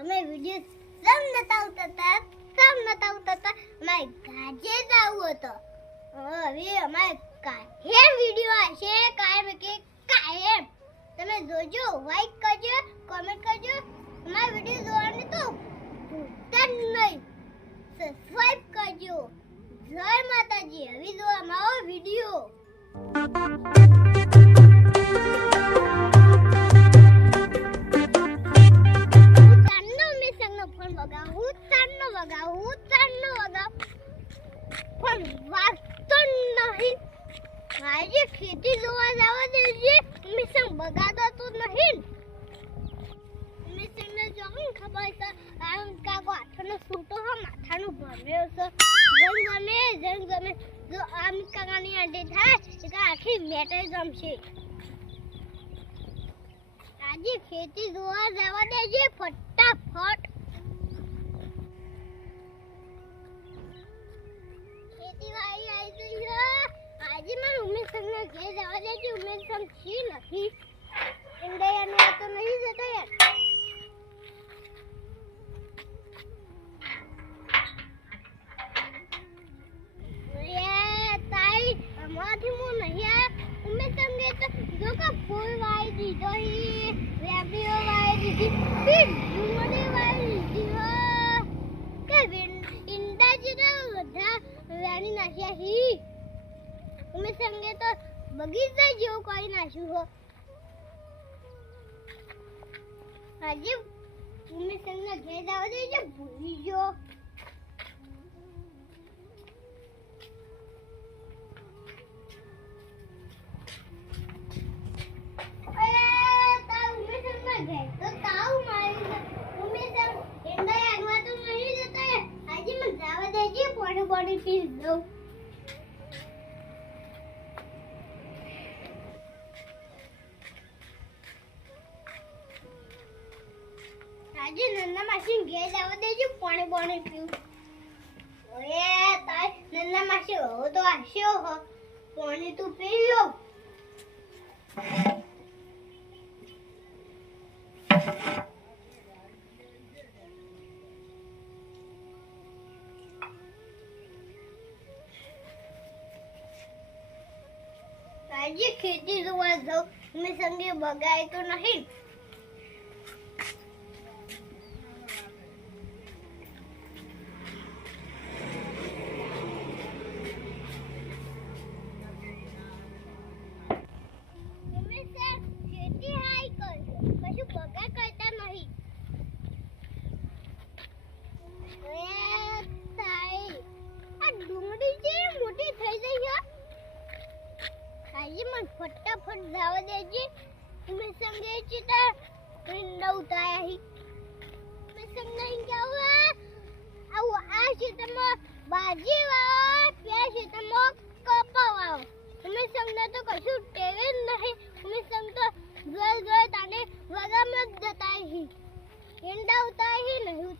અમે વીડિયો સમ નતા ઉતરતા, સમ નતા ઉતરતા. અમારે ગાજે જ આવું હતો. હવે અમારે કાયમ વીડિયો આવશે કાયમ કે કાયમ તમે જોજો લાઈક કરજો કોમેન્ટ કરજો. અમારા વીડિયો જોવાની તો ભૂલતા નહીં. સબસ્ક્રાઇબ કરજો. જય માતાજી. હવે જોવામાં અમારો વીડિયો. આખી મેટર જમશે. આજે ખેતી જોવા જવા દેજે ફટાફટ. ખેતી વાળી આવી ગઈ ઘેર જવા દેજે. ઉમેશ છે નથી. ઇન્ડિયાને તો નહીં જતો યાર એ તાઈ અમાથી હું નહીં આ ઉમેશ સંઘે તો જો કે ફૂલ વાળી દીધો હી વાળી દીધી, ફીર ડુંગળી વાળી દીધી હો. કે વિન- ઈંડા જેના બધા વેણી નાખ્યા હી. અમે સંગે તો બગીચા જેવું કરી નાખ્યું, હો. આજે ઉમેશ સંગે ઘેર દેજે ભૂલી ગયો. માસી ઘેર જવા દેજો, પાણી પાણી પીવું. ઓએ, તાર નંદા માસી, હો તો આશ્યો હો પાણી તું પી લો. આજે ખેતી જોવા જાઉં મેં સંગે બગાય તો નહીં તમે સર ખેતી હાઈ કરજો કશું બગા કરતા નહીં એ તાઈ આ ડુંગળી જે મોટી થઈ ગઈ છે આજે મને ફટાફટ જવા દેજે તમે સંગે ચિતા ઈંડા ઉતાર્યા હી મેં સંગે ગયા આવું આ ખેતરમાં બાજી વાવો ત્યાં ખેતરમાં કપા વાવો તમે સંગને તો કશું ટેવે જ નહીં તમે સંગ તો જોઈ જોઈ તાને વગામાં જ જતા હી ઈંડા ઉતારી હી નહીં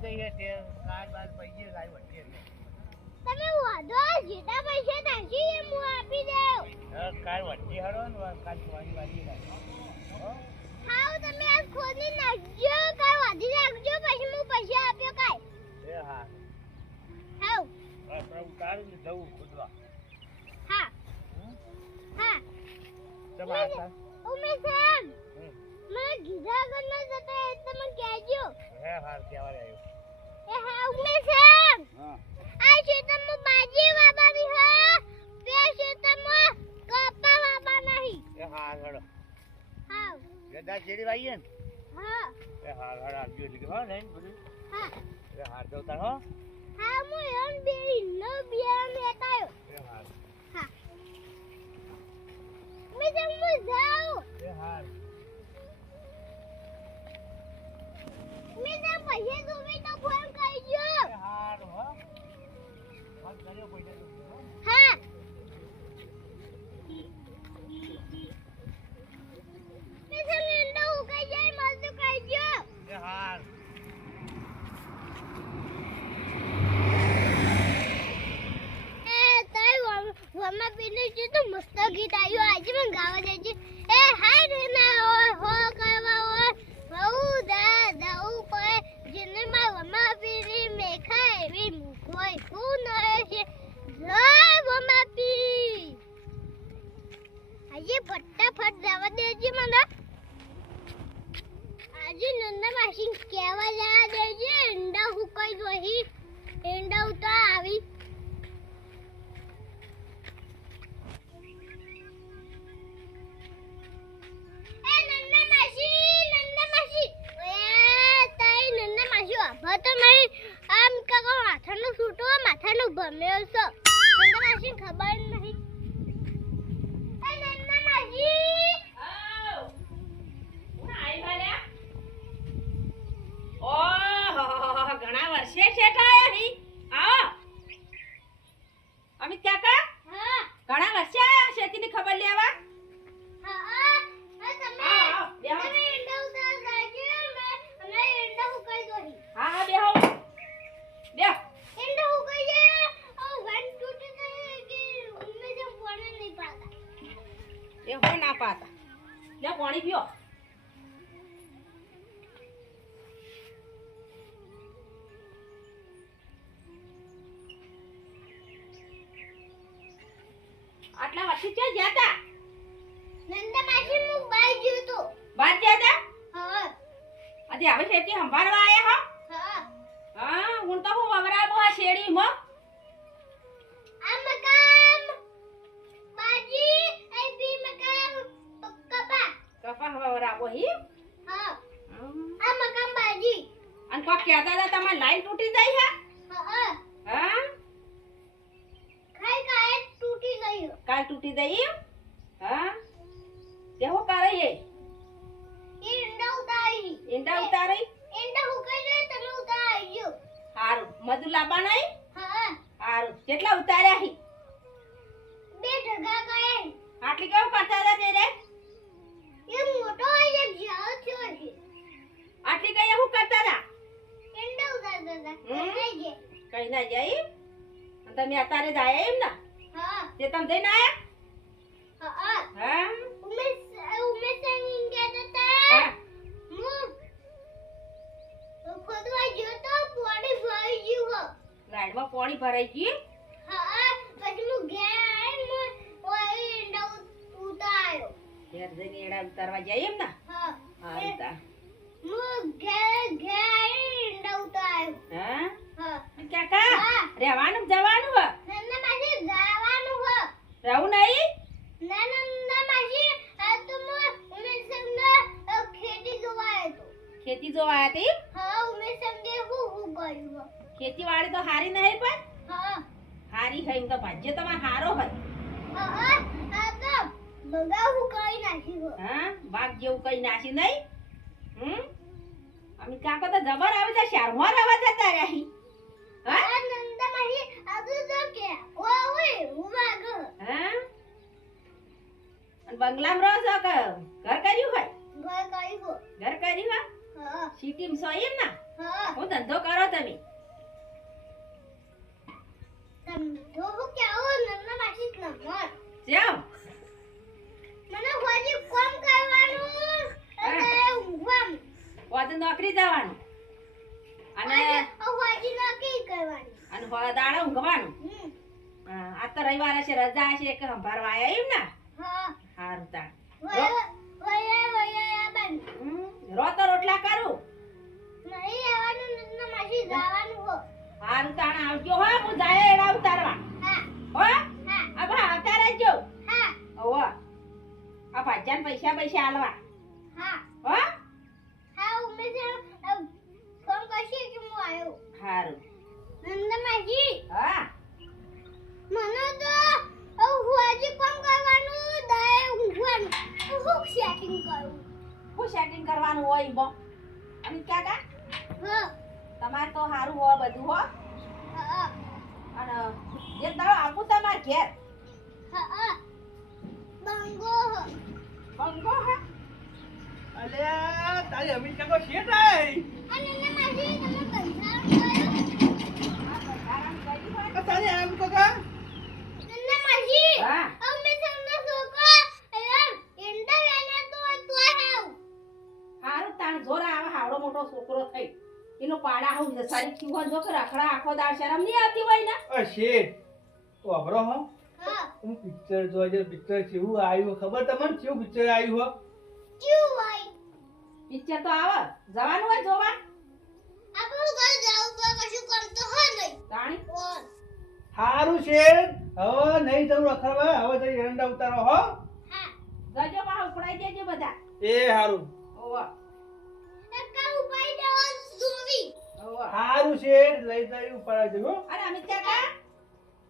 છે તે લાઈન બાર તમે વાંધો જીતા પૈસા નાખી એ હું આપી હવે કાલ વચ્ચે હરો ને કાલ જાય. તમે આ ખોદી નાખજો કાંઈ વાંધી નાખજો પછી હું પૈસા આપ્યો કાંઈ એ હા. જવું ખોદવા. હા. હમ? વાત કર. ઉમેશ સાહેબ મને કીધા જતા એ તમે કહેજો. હે હાર કહેવાય આવ્યું. એ હા ઉમેશ સાહેબ હા. આ ખેતરમાં બાજી વાવવાની હે બે ખેતરમાં કપા વાવવાના હી એ હા હળો. હા ગદા ચેડી વાઈએ ને? હા એ હા હળ આપજો એટલે હો ને બધું. હા એ હા તાર હો. હા હું એમ બેરી નો બિયારણ લેતા આવ્યો એ હાર. હા મેં તો હું જાઉં એ હાર. મેં તો પૈસા જોવે તો ફોન કરજો એ હાર હો. ફોન કર્યો પૈસા તો, હો. હા મેં તો નીંદો ઉકાઈ જાય મસ્ત કરજો એ હાર. એ તારી તો મસ્ત ગીત આવ્યું. આજે પણ ગાવા જાય છે એ હાય રે ના હોય હો કરવા હોય બહુ દા દઉં પડે જેને માં વમા પીની મેખા એવી હોય શું નહે છે જય વમા પી આજે ફટાફટ જવા દેજે મને આજે નંદા માસી કહેવા જવા દેજે ઈંડા હુકાઈ જોઈ ઈંડા ઉતા આવી એ નન્ના માસી નન્ના માસી ઓએ તાઈ નન્ના માસી આભા તો નહીં આમ કાકો માથાનો છૂટો માથાનો ભમ્યો છે નન્ના માસી ખબર નહીં એ નન્ના માસી ઓહો ઘણા વર્ષે શેઠા આયા હી આવો અમિત કાકા હા ઘણા વર્ષે આયા શેતીની ખબર લેવા હા હા તમે આવો, આવો, બેહો. તમે ઈંડા ઉતાર ગાજો મે અમે ઈંડા હુકાઈ દોહી હા હા બેહો બેહો ઈંડા હુકાઈ જાય ઓ વન તૂટી જાય કે ઉમે જેમ પાણી નહીં પાતા એ હોય ના પાતા. લે પાણી પીઓ. આટલા વર્ષે ક્યાં ગયા હતા નંદા માસી હું બાઈ ગયો તો. બાર ગયા તા હા. આજે છે તે સંભાળવા? વવરાબો હી. હા. આ મકાન બાજી અને કોક કહેતા હતા તમારી લાઈન તૂટી જાય હા. હા. હે? ખાઈ કાય તૂટી ગયું. કાય તૂટી ગઈ હા? કેવો કરે એ? ઈંડા ઉતારી. ઈંડા ઉતારી? ઈંડા હુકાઈ લે તમે ઉતારજો હારું. મધુ લાવવા નહીં? હા. હારું. કેટલા ઉતાર્યા હી? બે ઢગા ગયા આટલી કેવું કરતા હતા તે રે? એ મોટો એક જાવ થયો છે. આટલી કઈ હું કરતા હતા? ઈંડા ઉતારતા હતા? કઈ જાય. કઈ ના જાય અને તમે અત્યારે જ આયા એમ ને? હા. તે તમે જઈને આયા? હા હા. ઉમેશ ઉમેશ સંગ કહેતા હતા હું. ખોદવા ગયો તો પાણી ભરાઈ ગયું હો. લાઈનમાં પાણી ભરાઈ ગયું હા પછી હું ઘેર આવીને હું ઓય ઈંડા ઉ- ઉતાર્યો ઘેર જઈને એડા ઉતારવા જાય એમ ને? હા. તા. હું ઘેર ઘેર ઈંડા ઉતાર્યો હા? હા. કાકા હા. રહેવાનું જવાનું હે? નંદા માસી જવાનું હો. રહું નહીં? ના નંદા માસી આ તો હું ઉમેશ સંગને ખેતી જોવા આવ્યો હતો ખેતી જોવા તી હા ઉમેશ સંગે હું હું ગયું હો. ખેતી વાળી તો હારી નહીં પણ? હા. હારી એમ તો ભાજ્ય તમાર હારો હોય હા. બગા હું કરી નાખ્યું હો. બાગ જેવું કઈ નાસી નહીં? હમ? અમે કાકો તો જબર આવે છે શહેરમાં રહેવા જતા રહ્યા હી. હા? નંદા માસી આ તો કે ઓ ઓય હું વાગો હા? બંગલામાં રહો છો કે ઘર કર્યું હોય? ઘર કર્યું ઘર કર્યું હા. સિટીમાં છો એમ ને? હા. હું ધંધો કરો તમ. તો રવિવાર હશે રજા હશે કે સંભાળવા આયા એમ ને? હા. સારું આબન હમ, રોતો રોટલા કરું? નહીં આવવાનું ન માસી જવાનું હો. હારું તાણ આવજો હો હું જાય એડા ઉતારવા. હા. હો? હા. આ ભા આવતા રહેજો. હા. ઓવા આ ભાજ્યાન પૈસા પૈસા આલવા હા હો હા ઉમેશ ફોન કરશે કે હું આવ્યો હારું નંદા માસી હા મને તો હું આજે કામ કરવાનું દાય ઊંઘવાનું હું સેટિંગ કરું હું સેટિંગ કરવાનું હોય બો અમિત કાકા હા તમારે તો હારું હો બધું હો. અને જે તારો આપું તમાર ઘેર. હા બંગો બંગો હા. અલે તારી અમિત કાકો શેઠ આય. અને માસી પાડા હું સારી થયું જો કે રખડા આખો દાળ શરમ નહીં આવતી હોય ને? આ શેઠ અબરો હો. હા. હું પિક્ચર જોવા જે પિક્ચર કેવું આવ્યું? ખબર તમને કેવું પિક્ચર આવ્યું હો? કેવું ભાઈ પિક્ચર તો આવે. જવાનું હોય જોવા. આપણું ઘર જાવ તો કશું કરતો હોય નહીં. તાણી. કોણ સારું છે હવે નહીં જવું રખડવા. હવે જઈ એરંડા ઉતારો હો. હા. જજો બા ઉપડાઈ દેજો બધા. એ સારું ઓવા. સારું શેઠ લઈ જઈ ઉપર હો અરે અમિત કાકા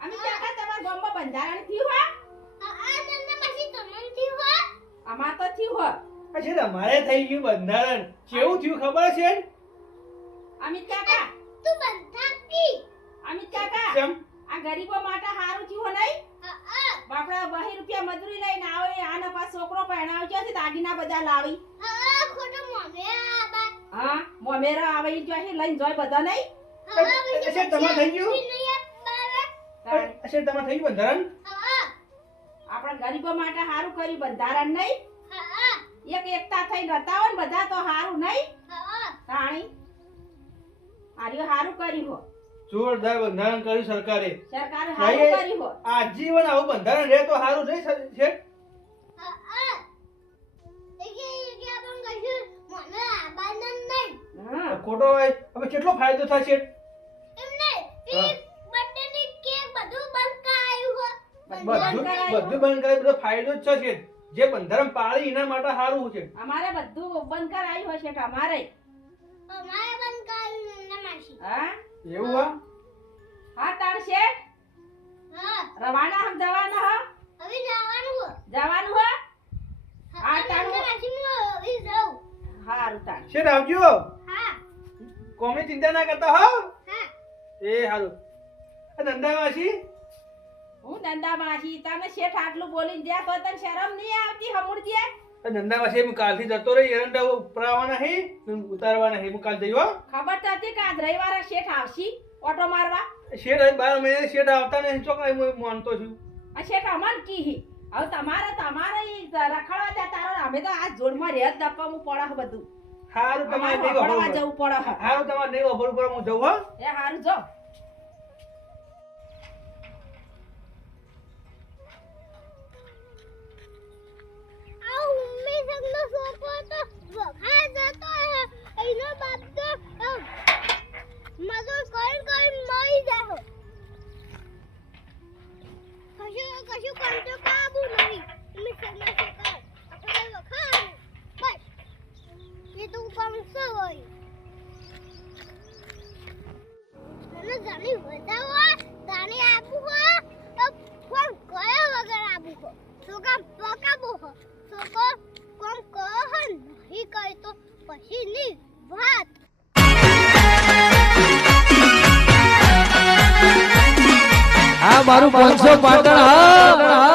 અમિત કાકા તમારા ગામમાં બંધારણ થયું હા આ તમને પછી તમને હોય? અમાર તો થયું હો પછી તમારે થઈ ગયું બંધારણ. કેવું થયું ખબર છે? અમિત કાકા તું બંધાકી અમિત કાકા આ ગરીબો માટે હારું થયું હો નહીં? હા બાપડા બહી રૂપિયા મજૂરી લઈને આવે આના પાસ છોકરો પહેણાવ્યો છે દાગીના બધા લાવી. હા ખોટો મમે આબા હા મોમેરા આવે જો જોઈ લઈને જોય બધા નહીં. અશે તમા થઈ ગયું? અશે તમારે થઈ ગયું બંધારણ? હા આપણા ગરીબો માટે હારું કર્યું બંધારણ નહીં. હા એક એકતા થઈને રહેતા હોય ને બધા તો હારું નહીં. હા તાણી આર્યો હારું કર્યું હો. જોરદાર બંધારણ કર્યું સરકારે. આજીવન આવું બંધારણ રહે તો સારું થઈ છે? ખોટો હોય હવે કેટલો ફાયદો છે કેક બધું બંધ કરાયું બધું બંધ કરે બધો ફાયદો જ છે જે બંધારણ પાળી એના માટે સારું છે. અમારે બધું બંધ કરાયું હશે કે અમારે? અમારે બંધ કરાયું હા? એવું હા? હા તાર શેઠ? હા. રવાના હમ જવાના હો? હવે જવાનું હ. જવાનું હો? હા તાર હવે જાઉં હારું તાર. શેઠ આવજો. હા. કોમે ચિંતા ના કરતા હો? હા. એ હારું. આ ધંધાવાસી હું નંદા માસી તને શેઠ આટલું બોલીને દે તો તને શરમ નહીં આવતી હમુડજે? આ ધંધાવાસી હું કાલથી જતો રહી એરંડા ઉપરાવાના હે ઉતારવાના હે હું કાલ જઈયો ખબર તો હતી કે આજ રવિવારે શેઠ આવશી ઓટો મારવા? શેઠ બાર મહિને શેઠ આવતા નહીં હું માનતો છું. આ શેઠ અમન કી હવે તમારે તમારે રખડવા દે તારો અમે તો આ જોડમાં રેત દપાવું પડે બધું. સારું તમારે અમારે નહીં જવું પડે છે. તમારે નહીં વખોડવું પડે હું જઉં હો. એ હારું જો. સંગનો સોપો તો વખા જતો હે એનો બાપ તો મજૂર કરી કરી મરી જાય કશું કશું કંટો કાબુ નહીં. ઉમ્મી સંગનો આપણે વખા બસ. એ તો પંસો હોય? તને જાણી વધાવો તાણી આપું હો તો ફોન કયો વગર આપું હો શું કામ પકાબો હો છોકો કોમ કહો હો નહીં કહે તો પછી ની વાત. આ મારું પાંચસો પાટણ હા